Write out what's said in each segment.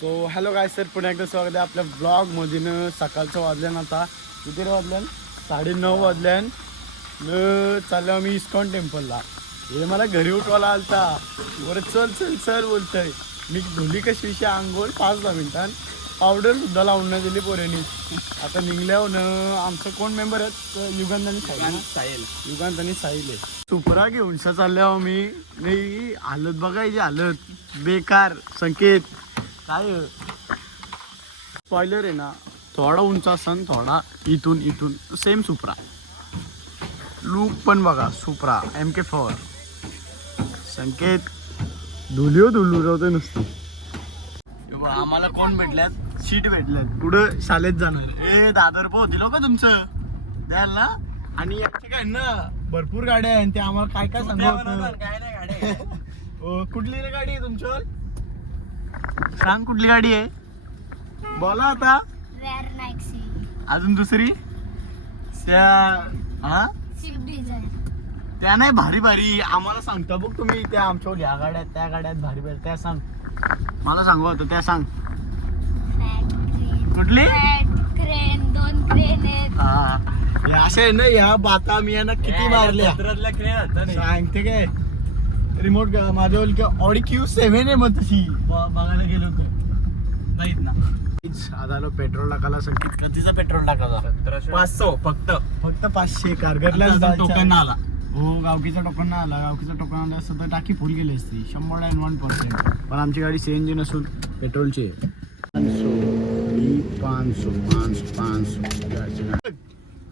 So hello गाय sir, पुन्हा एकदा स्वागत आहे आपल्या ब्लॉगमधून. सकाळचं वाजल्यान आता किती वाजल्यान 9:30 वाजल्यान चाललो आम्ही इस्कॉन टेम्पलला. हे मला घरी उठवायला आलता, बरं चल चल सर बोलतोय. मी धुली कशी विषय आंघोळ 5-10 मिनिटां पावडर सुद्धा लावून नाही दिली पोऱ्यानी. आता निघल्यावर आमचं कोण मेंबर आहेत, युगांत आणि साहिल. युगांत आणि साहिल आहे. सुपरा घेऊन चाललो मी. नाही हालत बघायची, हालत बेकार. संकेत काय स्पॉइलर आहे ना, थोडा उंच असन, थोडा इथून सेम सुपरा. लुक पण बघा, सुपरा MK4. संकेत धुलू राहते नुसती. आम्हाला कोण भेटल्यात, सीट भेटल्यात. पुढं शाळेत जाणार. ए दादर होती लोक तुमचं द्याल ना. आणि याचे काय ना भरपूर गाड्या आहेत, ते आम्हाला काय काय सांगत. कुठली गाडी आहे तुमच्यावर, सांग कुठली गाडी आहे बोला आता. अजून दुसरी त्या नाही भारी भारी आम्हाला सांगता बघ तुम्ही. त्या आमच्या ह्या गाड्यात, त्या गाड्यात भारी भारी, त्या सांग मला. सांगू होतं त्या सांग कुठली. अशा आहे ना या बाता मी यांना किती मारल्या सांगते काय. रिमोट माझ्या ऑडी Q7 आहे मग तशी बघायला गेलो तर नाहीत ना. आज आलो पेट्रोल टाकायला. संकेत कधीचा पेट्रोल टाकायचा 500 फक्त 500. कारगरला टोकन आला. हो गावकीचा टोकन आला. गावकीचा टोकन आला असतं तर टाकी फुल गेली असती 100% पण आमची गाडी CNG नसून पेट्रोलची आहे. 500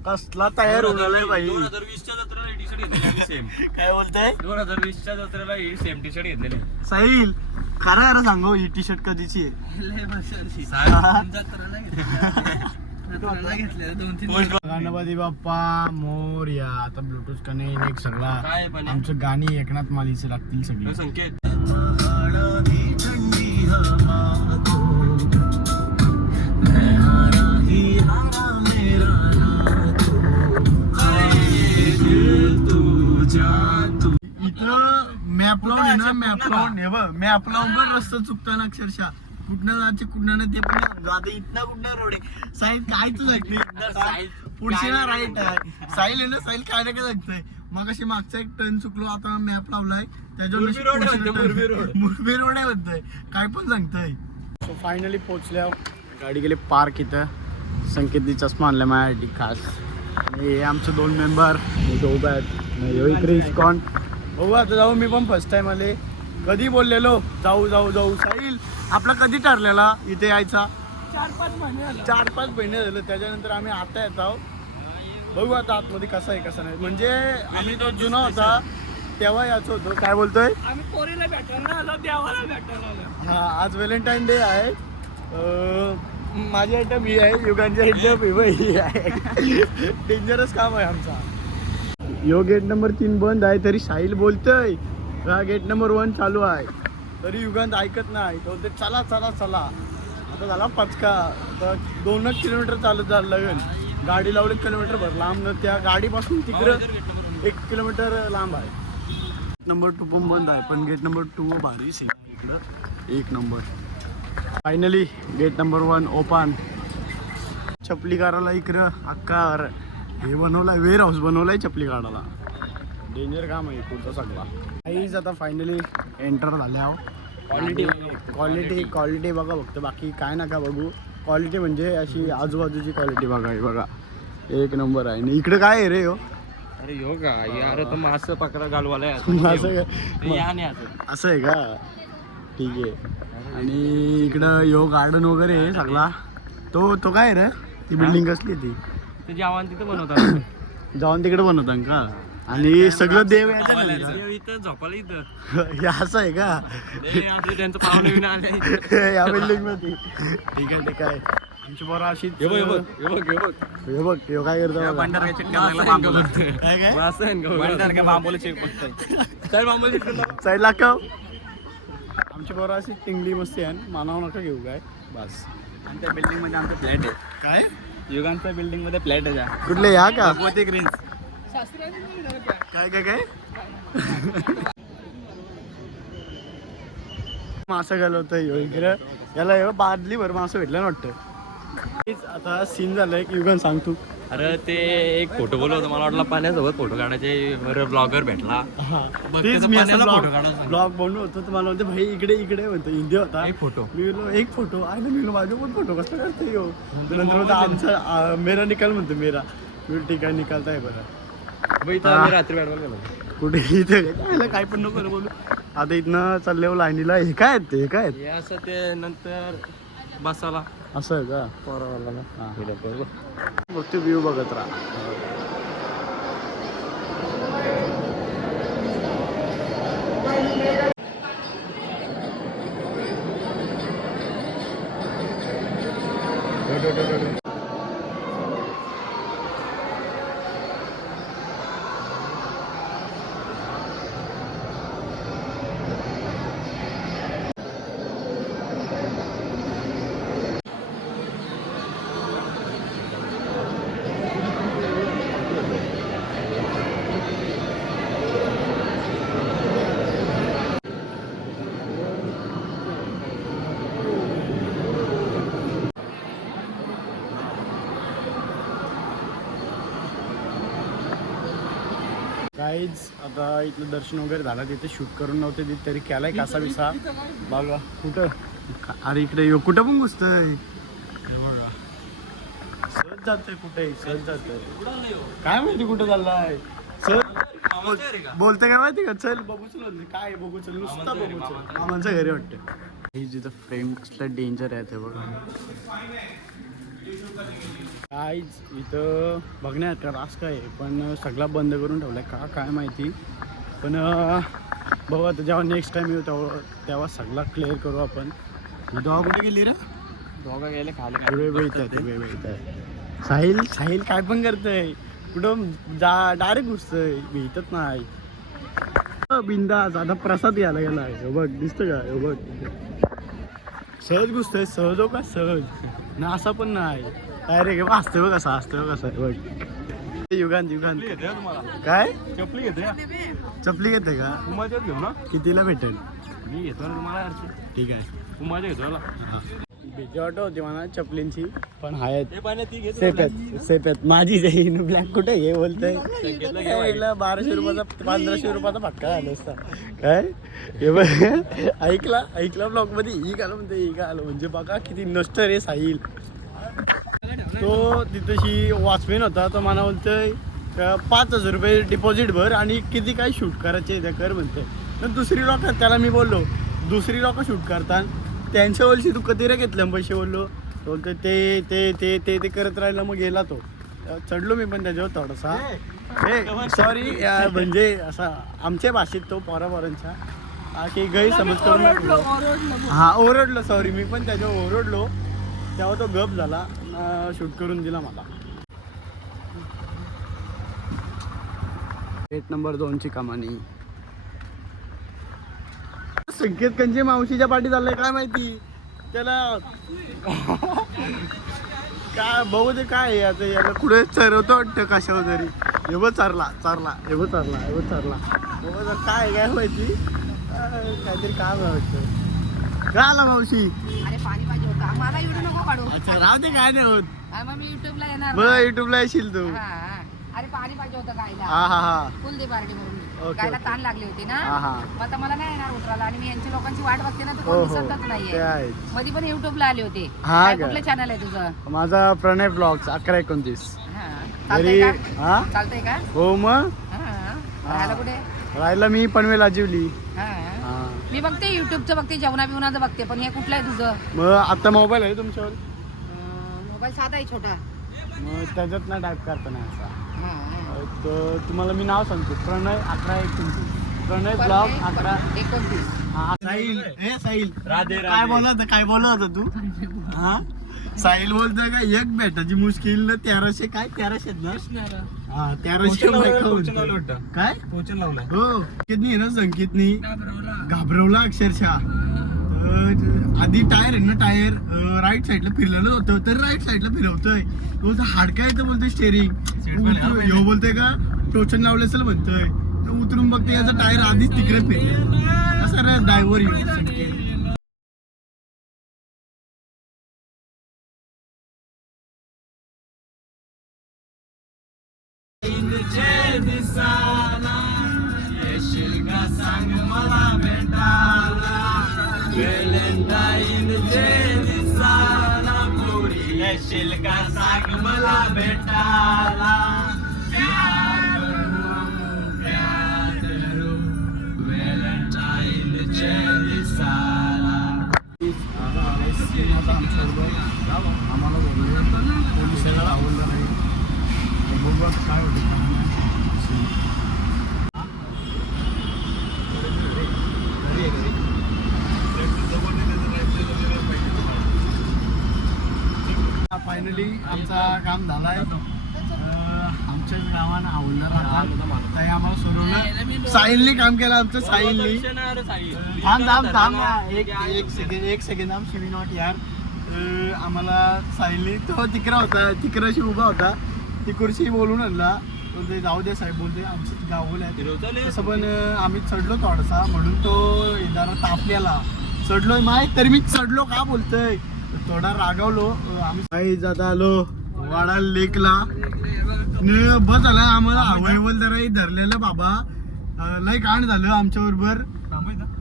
कसला तयार होणार भाई. 2020च्या जत्रेला टी शर्ट घेतलेली सेम. काय बोलताय. 2020च्या जत्रेला सेम टी शर्ट घेतलेली. साहिल खरं सांगू, ही टी शर्ट कधीची आहे. गणपती बाप्पा मोरया. आता ब्लूटूथ कनेक्ट सगळा आमचं गाणी एकनाथ मालीचे लागतील सगळे. संकेत मॅप लावून आहे ना, मॅप लावून पण रस्ता चुकताना अक्षरशः कुठनं जायचे कुठनं नाही ते पण आता इथनं कुठनं रोड आहे. साहिल काय तू सांगते पुढची ना राईट आहे. साहिल आहे ना, साहिल काय नाही काय सांगतोय. मग अशी मागचा एक टर्न चुकलो, आता मॅप लावलाय त्याच्यावर मुरबी रोड आहे म्हणतोय, काय पण सांगतोय. सो फायनली पोहोचल्या. गाडी गेली पार्क. इथं संकेतनी चष्मा आणलाय माझ्यासाठी खास. हे आमचे 2 मेंबर उभे आहेत. इकडे इस्कॉन हो. आता जाऊ. मी पण फर्स्ट टाइम आले. कधी बोललेलो जाऊ साहिल आपला कधी ठरलेला इथे यायचा 4-5 महिने झालं. त्याच्यानंतर आम्ही आता येत आहोत. बघू आता आतमध्ये कसं आहे कसं नाही. म्हणजे आम्ही तो जुना होता तेव्हा याच होतो. काय बोलतोय. हा आज व्हॅलेंटाईन डे आहे. माझी आयटम ही आहे, युगांची आयटम ही आहे. डेंजरस काम आहे आमचा. यो गेट नंबर 3 बंद आहे तरी साहिल बोलतोय हा गेट नंबर 1 चालू आहे. तरी युगांत ऐकत नाही. तो ते चला. आता झाला पचका. तर 2 किलोमीटर चालत जायला लागेल. गाडी लावली किलोमीटर भर लांब न, त्या गाडीपासून तिकडं 1 किलोमीटर लांब आहे. गेट नंबर 2 पण बंद आहे, पण गेट नंबर 2 भारी सी इकडं 1 number. Finally gate number 1 open. चपली काढायला इकडं अक्का हे बनवलाय, वेअर हाऊस बनवलाय चपली काढायला. डेंजर काम आहे पुढचा सगळा. काहीच आता फायनली एंटर झाल्या. क्वालिटी बघा फक्त, बाकी काय नका बघू. क्वालिटी म्हणजे अशी आजूबाजूची क्वालिटी बघा. हे बघा 1 नंबर आहे. आणि इकडे काय आहे रे हो. अरे यो का यार तर मास पकडा घालवालाय असं आहे का. ठीक आहे. आणि इकडं यो गार्डन वगैरे आहे सगळा. तो काय रे, ती बिल्डिंग कसली ती जेवण तिथं बनवतात. जाऊन तिकडे बनवतात का. आणि सगळं देव इथं झोपाला इथं हे असं आहे का. त्यांचं पाहुणे विना आले या बिल्डिंग मध्ये. ठीक आहे. आमची बरं अशी हे बघ काय करतो साईड लाव. आमची बरं अशी टिंगली मस्ती आहे. मानाव नका घेऊ काय बस. आमच्या बिल्डिंग मध्ये आमचं फ्लॅट आहे. काय युगांच्या बिल्डिंग मध्ये फ्लॅट आहे. कुठले या का भगवती ग्रीन्स. काय असं घालवतोय इकडं. याला एवढं बादली भर मासं भेटलं ना वाटतं. तेच आता सीन झालंय की युगन सांग तू. अरे ते एक फोटो बोललो होतो, मला वाटलं पाण्यासोबत फोटो काढायचे, ब्लॉगर भेटला. बघ, तेच त्याचा मी पाण्याला असं photo काढायला सांगितलं. ब्लॉग बनवू होतो तर मला म्हणते भाई इकडे इकडे म्हणतो हिंदी होता. एक फोटो. मी बोललो एक फोटो आहे ना. मी बोललो माझे पण फोटो कसं करते हो. नंतर म्हणतो आमचा मेरा निकाल म्हणतो मेरा. मी बोललो ठीक आहे निकालताय बरं. मग इथं आम्ही रात्री बॅट बॉल गेलो. कुठे इथे काय पण नको रे बोलू. आता इथनं चालले लाईनीला. हे काय आहेत ते काय आहेत? हे असं ते नंतर बसाला असं आहे का? पोरावाला हां बघ ते व्ह्यू बघत राहा. काहीच आता इथलं दर्शन वगैरे झालं. तिथे शूट करून नव्हते तिथे तरी केलाय कासा बिसा बघा. कुठं अरे इकडे यो कुठं पण घुसतंय. बघा सहज जातोय कुठे सहज जातोय. काय माहिती कुठं चाललाय सहज बोलते काय माहिती का. चल बघू चल काय बघू चल नुसता बघू चल. मामांचं घरी वाटतं. ही जिथं फ्रेम कसलं डेंजर आहे ते बघा. काहीच इथं बघण्यात का रास काय आहे पण सगळा बंद करून ठेवलाय का काय माहिती. पण बघू आता जेव्हा नेक्स्ट टाइम येऊ तेव्हा सगळा क्लिअर करू आपण. दोघा कुठे गेली रे. दोघं गेले खाली. साहिल साहिल काय पण करतय कुठं डायरेक्ट घुसतंय भेटत नाही. बिंदास आता प्रसाद घ्यायला गेलाय. हे बघ दिसतं का. हे बघ सहज घुसतंय. सहज हो का सहज ना असं पण नाही. डायरेक्ट असतं बघ कसं असतं बघ कसं बघ. युगांत युगांत काय चपली घेते चपली घेते का. उमाच्याच घेऊ ना. कितीला भेटेल. मी घेतो ना तुम्हाला. ठीक आहे उमाच्या घेतो ना. भीती वाटत होती मला चपलींची पण आहेत. ते पाण्यात ती घेतो सेफ आहेत सेफ आहेत. माझी जाईन ब्लॅक कुठे हे बोलतंय. 1200 रुपयाचा 1500 रुपयाचा फटका झाला असता काय. हे बघ ऐकला ब्लॉग मध्ये ही आलं म्हणते ही आलं म्हणजे बघा किती नष्ट रे साहिल. तो तिथेशी वॉचमॅन होता. तो मला बोलतोय 5000 रुपये डिपॉझिट भर आणि किती काय शूट करायचे त्या कर म्हणते. तर दुसरी लोक त्याला मी बोललो दुसरी लोक शूट करतात त्यांच्या वर्षी तू कधी रे घेतलं पैसे बोललो. बोलतो ते ते ते ते ते करत राहिलं. मग गेला तो. चढलो मी पण त्याच्यावर थोडासा. हे सॉरी म्हणजे असा आमच्या भाषेत तो पोरांच्या की गैरसमज करून हा ओरडलो. सॉरी मी पण त्याच्यावर ओरडलो. तेव्हा तो गप झाला. शूट करून दिला मला. 8 नंबर 2ची कमानी. संकेत कंचे मावशीच्या पाठी चाललंय काय माहिती त्याला. काय बघू ते काय आहे आता. याला कुठे चरवतो वाटतं कशावर तरी. हे बघ चारला बघ काय काय माहिती काहीतरी काम वाटतं. काय आला मावशी. अरे पाणी पाहिजे होता मला. युट्यूब नको काढू. अच्छा राहू दे काय नाही होत. मग मी युट्यूबला येणार बघ युट्यूबला येशील तू. हा, हा. अरे पाणी पाहिजे होतं गायला. हा फुल दे पार्टी म्हणून ओके, गायला ओके. ताण लागली होती ना. हा. मग आता मला नाही येणार उतरायला आणि मी यांच्या लोकांची वाट बघते ना. तर हो, कोण हो. दिसतच ते नाहीये. आहेच. मध्ये पण युट्यूबला आले होते. हा काय का? कुठलं चॅनल आहे तुझं? माझा प्रणय ब्लॉग्स 11-29. हा. घरी चालतंय का? हा चालतंय का? हो मग हा. राहायला कुठे? राहिला मी पनवेल आजिवली. हा. हा मी बघते युट्यूबचं बघते जेवणा बिवणाचं बघते. पण हे कुठलं आहे तुझं? मग आता मोबाईल आहे तुमच्यावर. मोबाईल साधा आहे छोटा. मग त्याच्यात ना टाईप करता नाही असा. हा. तर तुम्हाला मी नाव सांगतो प्रणय 11-29. प्रणय ब्लॉग 29. साहिल हे साहिल राधे काय बोलत होता तू. हा साहिल बोलतोय का एक भेटायची मुश्किल 1300 काय 1300 ना. हा 1300 काय पोचन लावलाय. हो कितनी आहे ना संकेतनी घाबरवला अक्षरशः. आधी टायर आहे ना टायर राईट साईडला फिरलेलं होतं तर राईट साईडला फिरवतोय. बोलतो हाडकाय तर बोलतोय स्टेरिंग. ह्यो बोलतोय का टोचन लावलं असेल म्हणतोय. उतरून बघते याचा टायर आधीच तिकडे फिरले. असा ड्रायव्हर दिसाला येशील का सांग मला भेटायला व्हॅलेंटाईनचे दिसाला पोरी येशील का सांग मला भेटायला प्यार करू व्हॅलेंटाईनचे दिसाला आम्हाला बोलले पोलिसाला आवडलं नाही बघू काय होतं फायनली आमचा काम झालाय आमच्या गावानं आवडणार ताई आम्हाला सोडवलं साहिलने काम केलं आमचं साहिलने थांब एक सेकंड आम शिवी नॉट यार आम्हाला साहिलने तो तिकरा होता तिकराशी उभा होता तिकडशी बोलून आणला बोलते जाऊ दे साहेब बोलते आमचं गाव आहे तसं पण आम्ही चढलो थोडासा म्हणून तो जरा तापलेला चढलोय माहीत तरी मी चढलो का बोलतोय थोडा रागावलो आम्ही काही जाता आलो वाडा लेकला बस झाला आम्हाला अवैवल जरा धरलेलं बाबा लय कांड झालं आमच्या बरोबर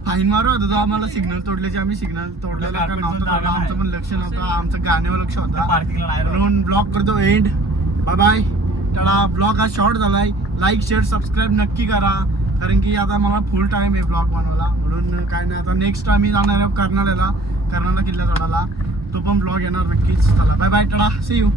फाईन मारू होता तो आम्हाला सिग्नल तोडल्याचे आम्ही सिग्नल तोडलेला का नव्हतं आमचं पण लक्ष नव्हतं आमचं गाण्यावर लक्ष होता म्हणून ब्लॉग करतो एंड बाय बाय त्याला ब्लॉग हा शॉर्ट झालाय लाईक शेअर सबस्क्राईब नक्की करा कारण की आता मला फुल टाइम आहे ब्लॉग बनवायला म्हणून काय नाही आता नेक्स्ट आम्ही जाणार आहे कर्नाळ्याला किल्ला चढायला तो पण ब्लॉग येणार नक्कीच चला बाय बाय टाटा सी यू